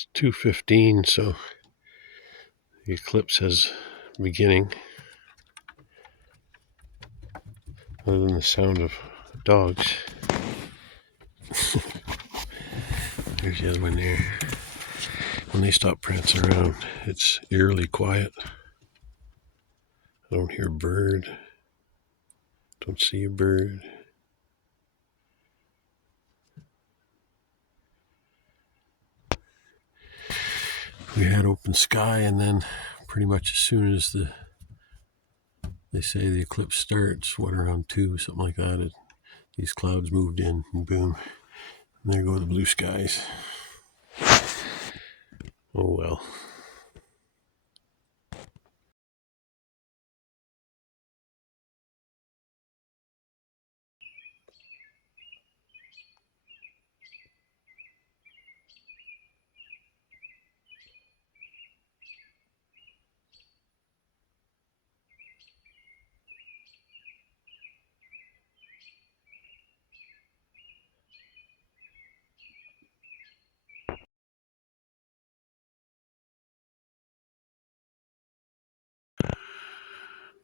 It's 2:15, so the eclipse has beginning. Other than the sound of dogs. There's the other one there. When they stop prancing around, it's eerily quiet. I don't hear a bird. Don't see a bird. We had open sky, and then pretty much as soon as they say the eclipse starts, around 2, something like that, these clouds moved in, and boom, and there go the blue skies. Oh well.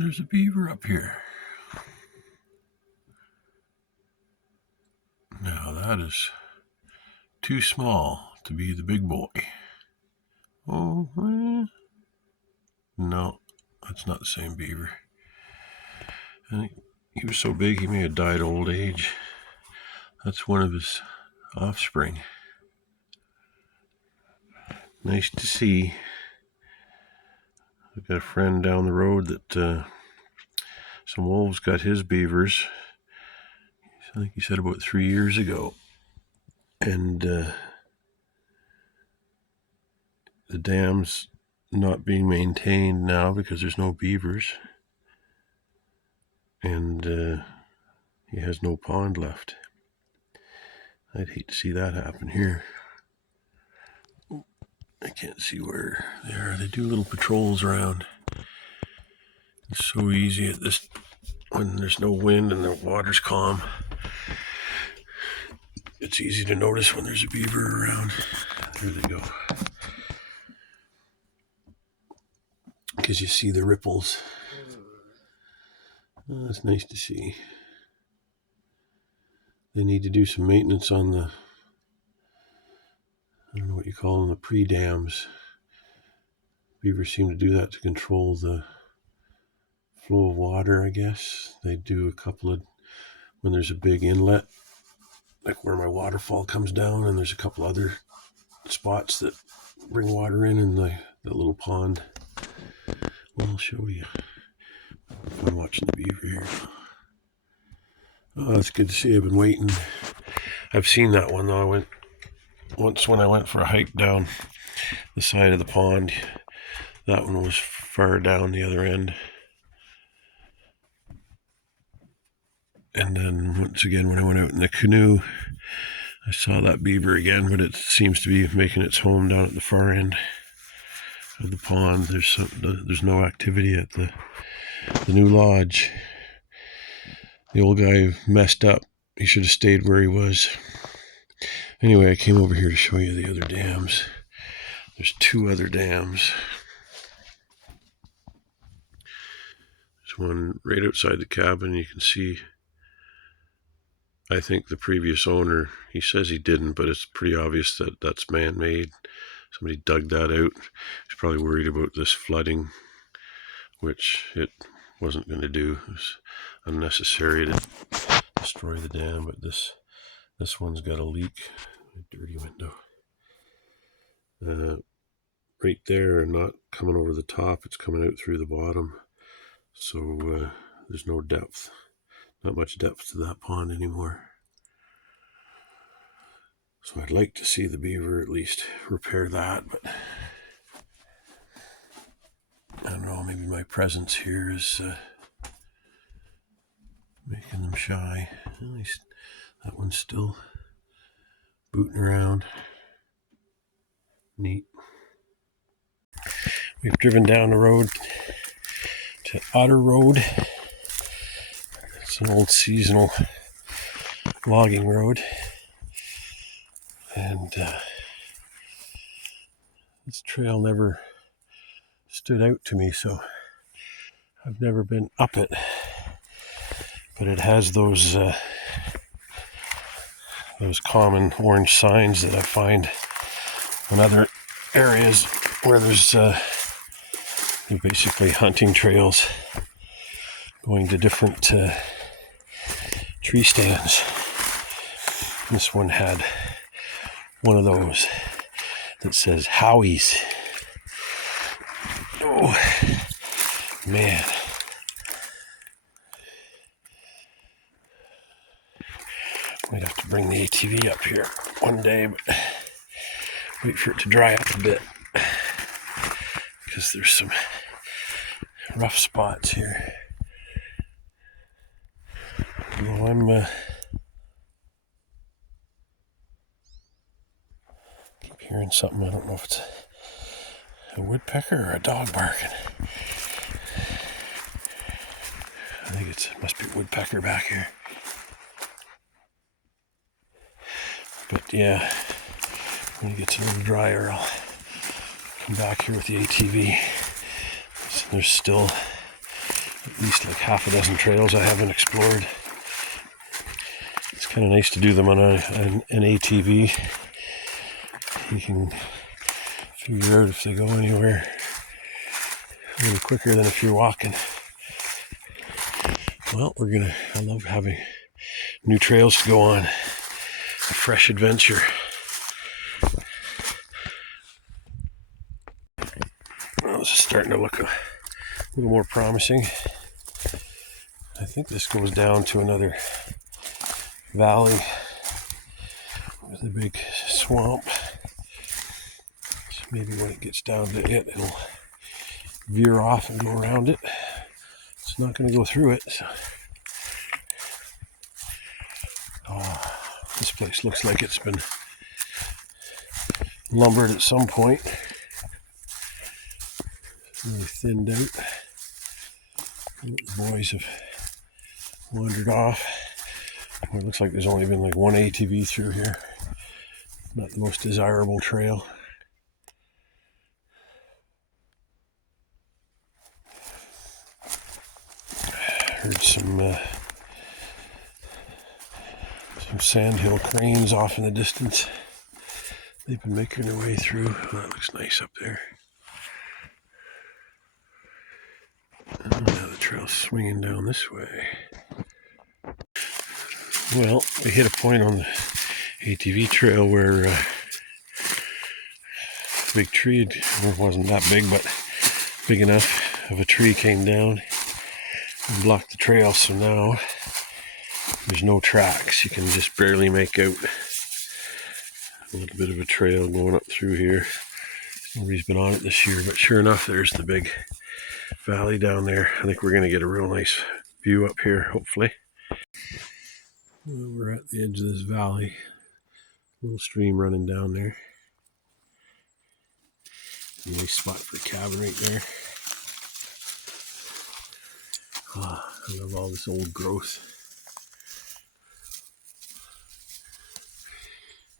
There's a beaver up here. Now that is too small to be the big boy. Oh, no, that's not the same beaver. I think he was so big he may have died of old age. That's one of his offspring. Nice to see. I've got a friend down the road that some wolves got his beavers. I think he said about 3 years ago. And the dam's not being maintained now because there's no beavers. And he has no pond left. I'd hate to see that happen here. I can't see where they are. They do little patrols around. It's so easy at this when there's no wind and the water's calm. It's easy to notice when there's a beaver around. There they go. Because you see the ripples. Oh, that's nice to see. They need to do some maintenance on the, I don't know what you call them, the pre-dams. Beavers seem to do that to control the flow of water, I guess. They do a couple of, when there's a big inlet, like where my waterfall comes down, and there's a couple other spots that bring water in the little pond. Well, I'll show you. I'm watching the beaver here. Oh, it's good to see. I've been waiting. I've seen that one though. I went once when I went for a hike down the side of the pond. That one was far down the other end. And then once again when I went out in the canoe, I saw that beaver again, but it seems to be making its home down at the far end of the pond. There's no activity at the new lodge. The old guy messed up. He should have stayed where he was. Anyway, I came over here to show you the other dams. There's 2 other dams. There's one right outside the cabin. You can see, I think the previous owner, he says he didn't, but it's pretty obvious that that's man-made. Somebody dug that out. He's probably worried about this flooding, which it wasn't going to do. It was unnecessary to destroy the dam, but this one's got a leak. A dirty window. Right there, not coming over the top, it's coming out through the bottom. So there's no depth. Not much depth to that pond anymore. So I'd like to see the beaver at least repair that, but I don't know, maybe my presence here is making them shy. At least that one's still booting around. Neat. We've driven down the road to Otter Road. It's an old seasonal logging road. And This trail never stood out to me, so I've never been up it. But it has those common orange signs that I find in other areas where there's basically hunting trails going to different tree stands. This one had one of those that says Howie's. Oh, man. Might have to bring the ATV up here one day, but wait for it to dry up a bit, because there's some rough spots here. Well, I'm keep hearing something. I don't know if it's a woodpecker or a dog barking. I think it must be a woodpecker back here. But yeah, when it gets a little drier, I'll come back here with the ATV. So there's still at least like half a dozen trails I haven't explored. It's kind of nice to do them on an ATV. You can figure out if they go anywhere a little quicker than if you're walking. Well, I love having new trails to go on. A fresh adventure. Well, this is starting to look a little more promising. I think this goes down to another valley with a big swamp. So maybe when it gets down to it, it'll veer off and go around it. It's not going to go through it. So. Oh, this place looks like it's been lumbered at some point. Really thinned out. The boys have wandered off. Well, it looks like there's only been like one ATV through here. Not the most desirable trail. Heard some sandhill cranes off in the distance. They've been making their way through. Oh, that looks nice up there. And now the trail's swinging down this way. Well, we hit a point on the ATV trail where a big tree, it wasn't that big, but big enough of a tree came down and blocked the trail. So now there's no tracks. You can just barely make out a little bit of a trail going up through here. Nobody's been on it this year, but sure enough, there's the big valley down there. I think we're going to get a real nice view up here, hopefully. Well, we're at the edge of this valley. Little stream running down there. Nice spot for a cabin right there. Oh, I love all this old growth.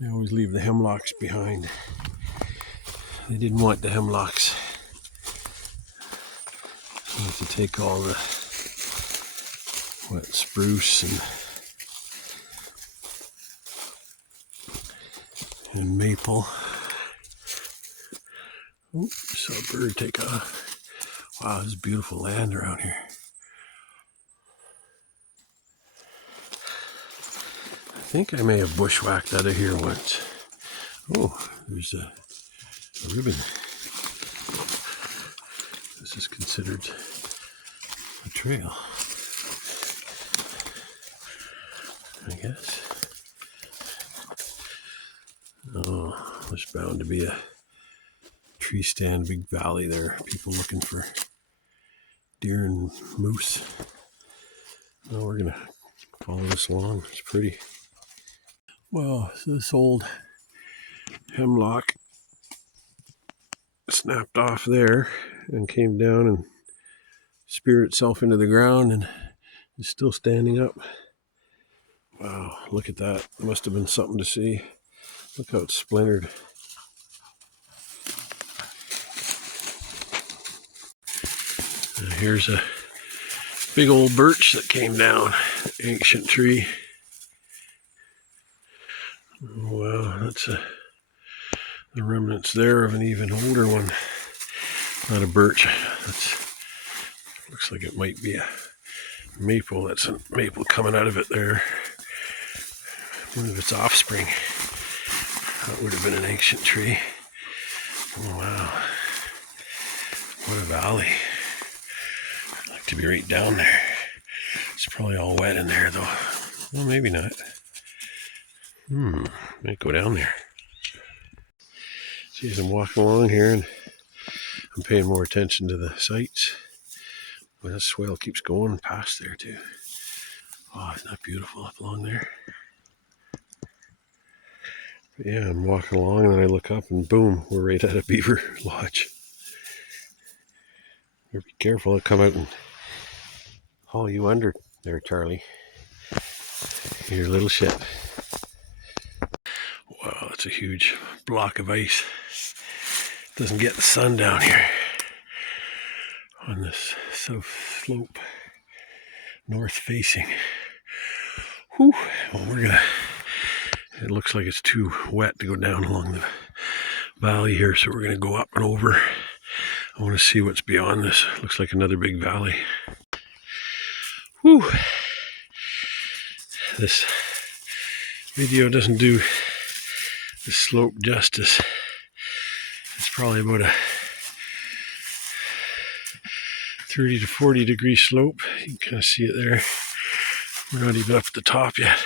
They always leave the hemlocks behind. They didn't want the hemlocks. You have to take all the wet spruce and maple. Oh, saw a bird take off. Wow, this is beautiful land around here. I think I may have bushwhacked out of here once. Oh, there's a ribbon. This is considered a trail, I guess. Oh, there's bound to be a tree stand, big valley there. People looking for deer and moose. Well, we're gonna follow this along. It's pretty. Well, so this old hemlock snapped off there and came down and speared itself into the ground and is still standing up. Wow, look at that. It must have been something to see. Look how it's splintered. Here's a big old birch that came down, ancient tree. Oh, wow, that's the remnants there of an even older one. Not a birch. Looks like it might be a maple. That's a maple coming out of it there. One of its offspring. That would have been an ancient tree. Oh, wow. What a valley. I'd like to be right down there. It's probably all wet in there though. Well, maybe not. Might go down there. See, as I'm walking along here and I'm paying more attention to the sights. Well, that swale keeps going past there too. Oh, isn't that beautiful up along there? But yeah, I'm walking along and then I look up and boom, we're right at a beaver lodge. Be careful, I'll come out and haul you under there, Charlie. Your little shit. Wow, that's a huge block of ice. Doesn't get the sun down here on this south slope, north facing. Whew. Well, it looks like it's too wet to go down along the valley here, so we're gonna go up and over. I want to see what's beyond this. Looks like another big valley. Whew. This video doesn't do the slope justice. It's probably about a 30 to 40 degree slope. You can kind of see it there. We're not even up at the top yet.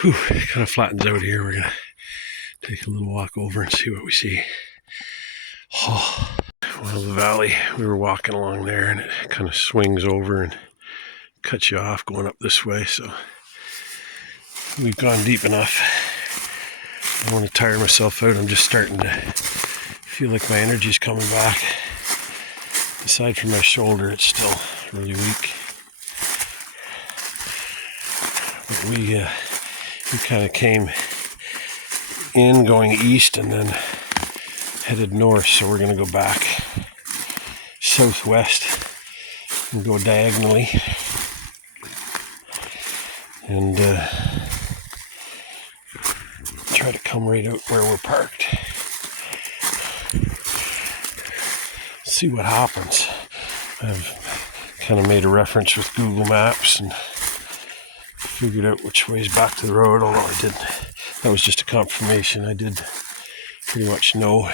Whew, it kind of flattens out here. We're gonna take a little walk over and see what we see. Oh, well, the valley, we were walking along there and it kind of swings over and cuts you off going up this way, so we've gone deep enough. I don't want to tire myself out. I'm just starting to feel like my energy's coming back. Aside from my shoulder, it's still really weak. But we kind of came in going east and then headed north, so we're going to go back southwest and go diagonally and try to come right out where we're parked. See what happens. I've kind of made a reference with Google Maps and figured out which way's back to the road, although that was just a confirmation. I did pretty much know.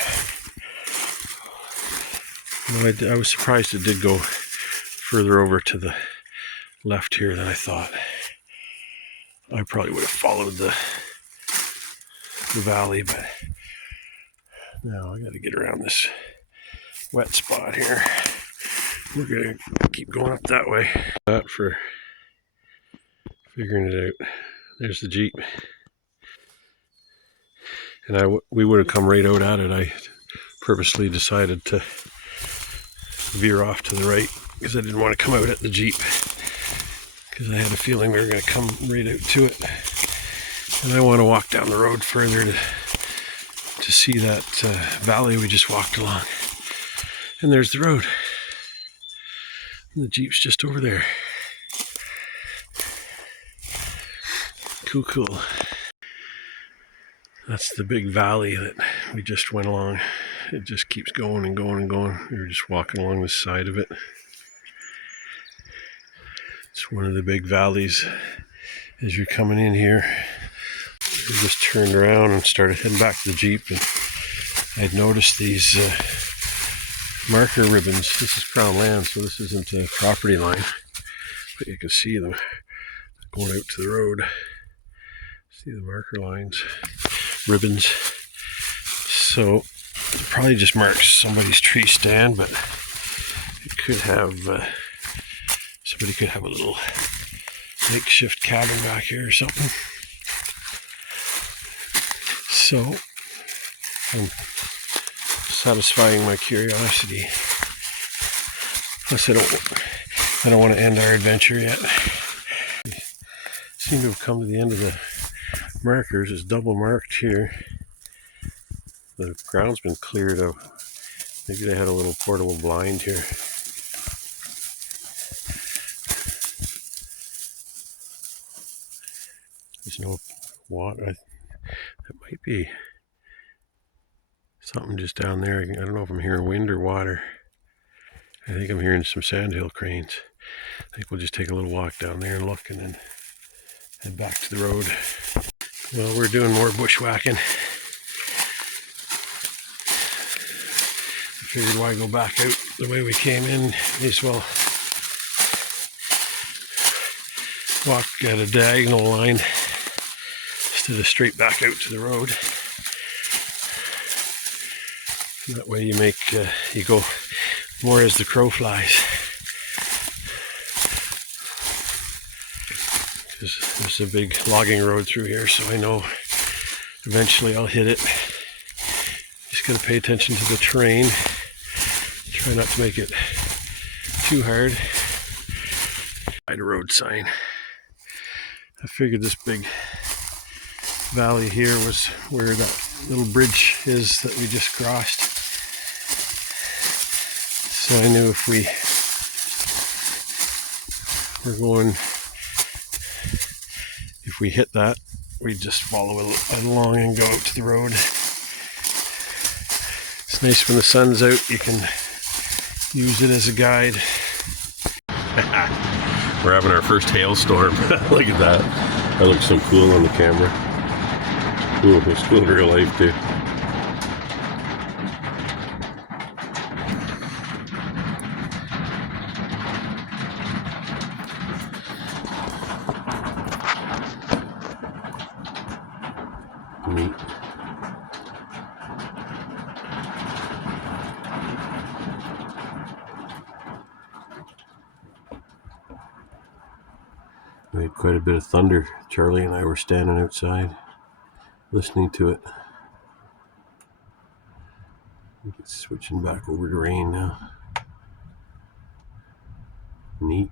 I was surprised it did go further over to the left here than I thought. I probably would have followed the valley, but now I got to get around this wet spot here. We're going to keep going up that way. That for figuring it out. There's the Jeep. And we would have come right out at it. I purposely decided to veer off to the right because I didn't want to come out at the Jeep, because I had a feeling we were going to come right out to it. And I want to walk down the road further to see that valley we just walked along. And there's the road. And the Jeep's just over there. Cool. That's the big valley that we just went along. It just keeps going and going and going. We were just walking along the side of it. It's one of the big valleys as you're coming in here. We just turned around and started heading back to the Jeep, and I'd noticed these marker ribbons. This is Crown land, so this isn't a property line, but you can see them going out to the road. See the marker lines, ribbons. So it probably just marks somebody's tree stand, but it could have somebody could have a little makeshift cabin back here or something. So I'm satisfying my curiosity. Plus I don't want to end our adventure yet. We seem to have come to the end of the markers. It's double marked here. The ground's been cleared out. Maybe they had a little portable blind here. There's no water. It might be something just down there. I don't know if I'm hearing wind or water. I think I'm hearing some sandhill cranes. I think we'll just take a little walk down there and look and then head back to the road. Well, we're doing more bushwhacking. I figured why go back out the way we came in. May as well walk at a diagonal line instead of straight back out to the road. And that way you go more as the crow flies. Because there's a big logging road through here, so I know eventually I'll hit it. Just gotta pay attention to the terrain. Try not to make it too hard. By the road sign. I figured this big valley here was where that little bridge is that we just crossed. So I knew if we were going, if we hit that, we'd just follow it along and go out to the road. It's nice when the sun's out, you can use it as a guide. We're having our first hailstorm. Look at that. That looks so cool on the camera. Ooh, it's cool in real life too. Neat. We had quite a bit of thunder. Charlie and I were standing outside listening to it. It's switching back over to rain now. Neat.